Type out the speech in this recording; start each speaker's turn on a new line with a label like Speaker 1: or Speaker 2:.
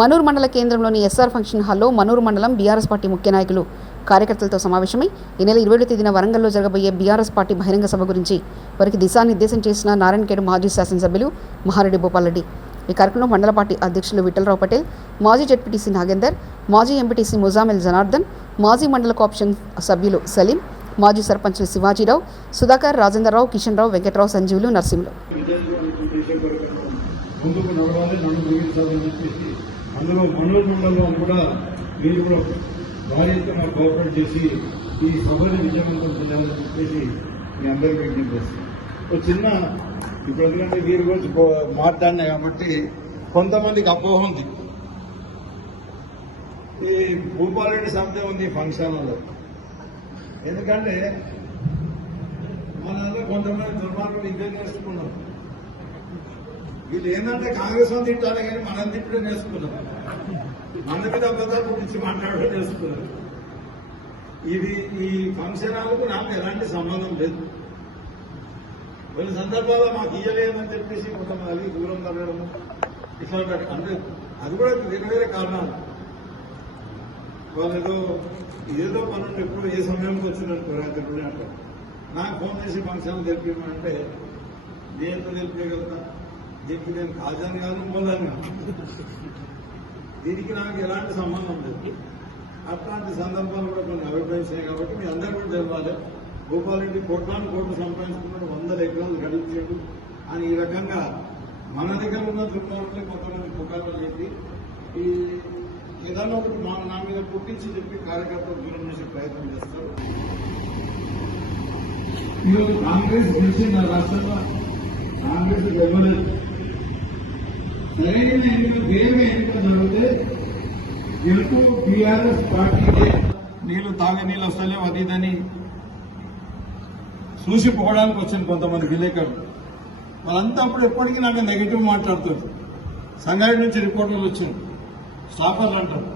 Speaker 1: మనూరు మండల కేంద్రంలోని SR function హాల్లో మనూరు మండలం బీఆర్ఎస్ పార్టీ ముఖ్య నాయకులు కార్యకర్తలతో సమావేశమై ఈ నెల ఇరవై తేదీన వరంగల్లో జరగబోయే బీఆర్ఎస్ పార్టీ బహిరంగ సభ గురించి వారికి దిశానిర్దేశం చేసిన నారాయణఖేడ్ మాజీ శాసనసభ్యులు మహారెడ్డి భూపాల్రెడ్డి ఈ కార్యక్రమంలో మండల పార్టీ అధ్యక్షులు విఠలరావు పటేల్ మాజీ జడ్పీటీసీ నాగేందర్ మాజీ ఎంపీటీసీ ముజామిల్ జనార్దన్ మాజీ మండల కోఆప్షన్ సభ్యులు సలీం మాజీ సర్పంచులు శివాజీరావు సుధాకర్ రాజేంద్రరావు కిషన్ రావు వెంకట్రావు సంజీవులు నర్సింహులు.
Speaker 2: ముందుకు నడవాలి నన్ను ముగించాలని చెప్పేసి అందులో మనోజ్ మండలంలో కూడా మీరు కూడా భారీ ఎత్తున కోఆపరేట్ చేసి ఈ సభని విజయవంతం చేయాలని చెప్పేసి మీ అందరికీ విజ్ఞప్తి చేస్తాను ఒక చిన్న ఇప్పుడు ఎందుకంటే వీరి గురించి మాట్లాడినా కాబట్టి కొంతమందికి అపోహ ఉంది. ఈ భూపాలరెడ్డి సంస్థ ఉంది ఈ ఫంక్షన్లలో. ఎందుకంటే మన కొంతమంది దుర్మార్గులు ఇదే నేర్చుకున్నారు. వీళ్ళు ఏంటంటే కాంగ్రెస్ అని తిట్టాలి కానీ మనం తిట్టడం నేర్చుకున్నాం మన మీద అబద్ధాలు గురించి మాట్లాడడం నేర్చుకున్నాం ఇది ఈ ఫంక్షన్ హాల్కు నాకు ఎలాంటి సంబంధం లేదు. కొన్ని సందర్భాల్లో మాకు ఇయ్యలేదని చెప్పేసి కొంతమంది దూరం తగ్గడం ఇట్లా అంటే అది కూడా వేరే వేరే కారణాలు. వాళ్ళు ఏదో ఏదో పనులు ఎప్పుడు ఏ సమయంలో వచ్చినట్టు తెలిపి అంటారు. నాకు ఫోన్ చేసి ఫంక్షన్ తెలిపిమంటే నేను తెలిపేయగలుగుతా దీనికి నేను కాజాని కాను మూలని దీనికి నాకు ఎలాంటి సంబంధం లేదు. అట్లాంటి సందర్భాలు కూడా కొన్ని అభిప్రాయించాయి కాబట్టి మీ అందరూ కూడా తెలవాలి. గోపాలరెడ్డి కోట్లాను కోట్లు సంపాదించుకున్నాడు వందల ఎకరాలు గడిచాడు అని ఈ రకంగా మన దగ్గర ఉన్న దుర్మార్గులే కొంతమంది పుకార్లు చెప్పి ఈ ఏదన్నా ఒకటి మా నా మీద పుట్టించి చెప్పి కార్యకర్తలు దూరం చేసే ప్రయత్నం చేస్తారు. ఈరోజు కాంగ్రెస్ గెలిచింది రాష్ట్రంలో. కాంగ్రెస్ గెలవలేదు. సరైన ఎన్నిక వేగ ఎన్నిక జరిగితే గెలుపు బీఆర్ఎస్ పార్టీకే నీళ్ళు తాగే నీళ్ళు వస్తలేవు అది ఇదని చూసి పోవడానికి వచ్చింది కొంతమంది విలేకరులు. వాళ్ళంతా అప్పుడు ఎప్పటికీ నాకు నెగిటివ్ మాట్లాడుతుంది సంగారెడ్డి నుంచి రిపోర్టర్లు వచ్చారు స్టాఫర్లు అంటారు.